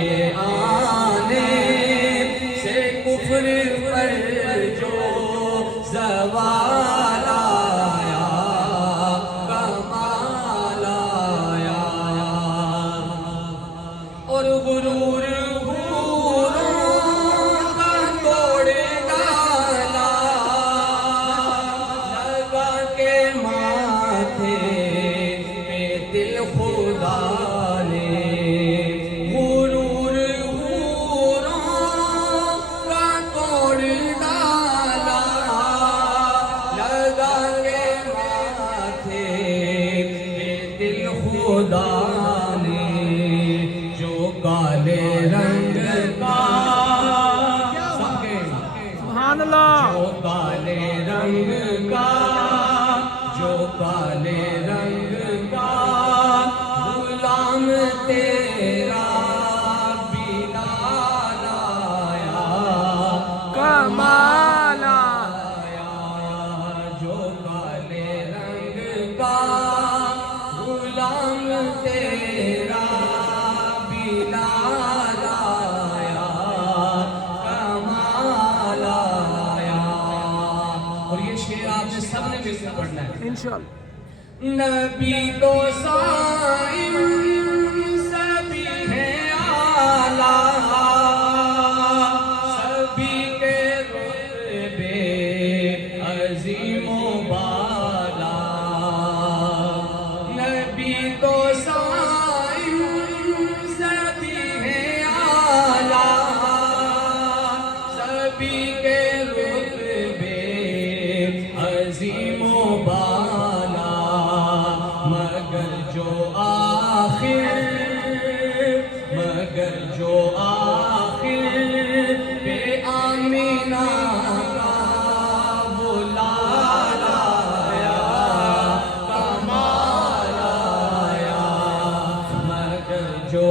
کے آنے سے کفر پر جو زوال آیا کمال آیا اور غرور خدا نے جو کالے رنگ کا سبحان اللہ جو کالے رنگ کا جو کالے رنگ کا غلام تیرا بلال آیا کمال آیا جو کالے رنگ کا غلام تیرا بلال آیا کمال آیا اور یہ شعر آپ نے سب نے مل کر پڑھنا ہے انشاءاللہ نبی تو صائم سبھی ہے اعلیٰ سبھی کے رتبے عظیم و بالا نبی تو صائم سبھی ہے اعلیٰ سبھی کے رتبے عظیم و بالا مگر جو آخر پہ آمینہ کا وہ لال آیا کمال آیا مگر جو